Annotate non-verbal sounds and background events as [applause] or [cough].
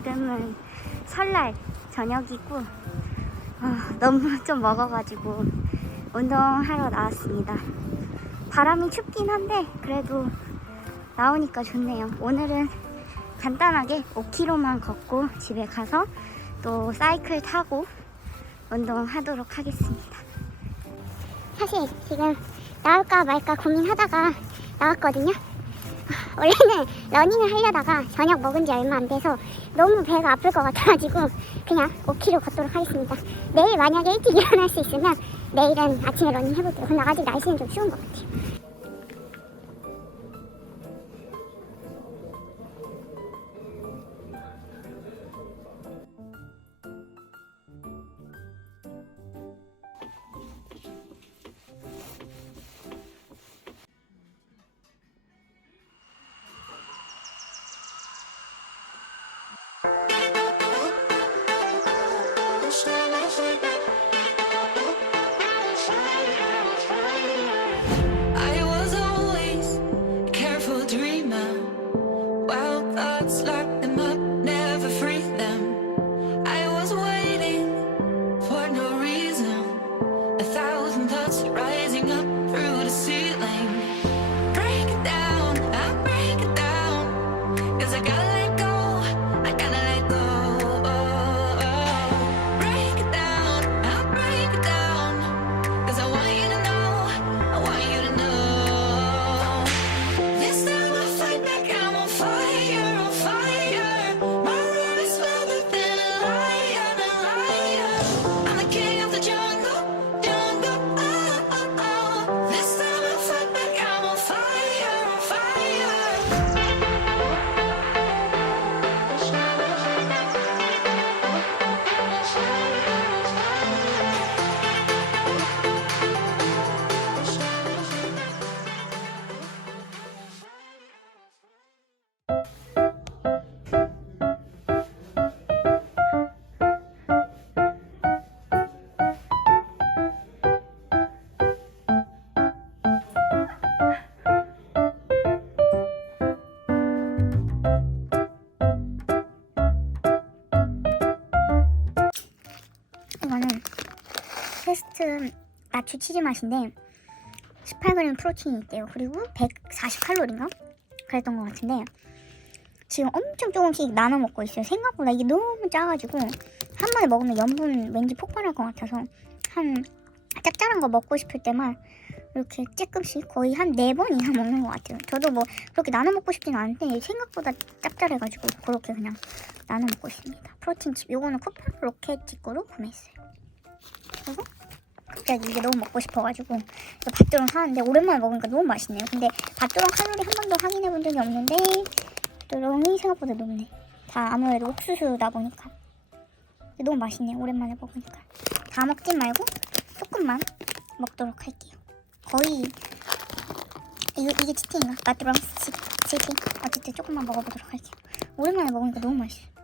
지금은 설날 저녁이고 아, 너무 [laughs] 좀 먹어가지고 운동하러 나왔습니다. 바람이 춥긴 한데 그래도 나오니까 좋네요. 오늘은 간단하게 5km만 걷고 집에 가서 또 사이클 타고 운동하도록 하겠습니다. 사실 지금 나올까 말까 고민하다가 나왔거든요. [laughs] 원래는 러닝을 하려다가 저녁 먹은 지 얼마 안 돼서 너무 배가 아플 것 같아가지고 그냥 5km 걷도록 하겠습니다. 내일 만약에 일찍 [laughs] 일어날 수 있으면 내일은 아침에 러닝 해볼게요. 근데 아직 날씨는 좀 추운 것 같아요. 이거는 테스트 나초 치즈 맛인데 18g 프로틴이 있대요. 그리고 140칼로리인가? 그랬던 것 같은데 지금 엄청 조금씩 나눠 먹고 있어요. 생각보다 이게 너무 짜가지고 한 번에 먹으면 염분 왠지 폭발할 것 같아서 한 짭짤한 거 먹고 싶을 때만 이렇게 조금씩 거의 한 네 번 이상 먹는 것 같아요. 저도 뭐 그렇게 나눠 먹고 싶진 않은데 생각보다 짭짤해가지고 그렇게 그냥 나눠 먹고 있습니다. 프로틴칩 요거는 쿠팡 로켓 직구로 구매했어요. 그래서 갑자기 이게 너무 먹고 싶어가지고 이거 밭두렁 사는데 오랜만에 먹으니까 너무 맛있네요. 근데 밭두렁 칼로리 한 번도 확인해 본 적이 없는데 밭두렁이 생각보다 높네. 다 아무래도 옥수수다 보니까 너무 맛있네요. 오랜만에 먹으니까 다 먹진 말고 조금만 먹도록 할게요. 거의 이거 이게 치팅인가? 치, 치팅 어쨌든 조금만 먹어보도록 할게요. 오랜만에 먹으니까 너무 맛있어요.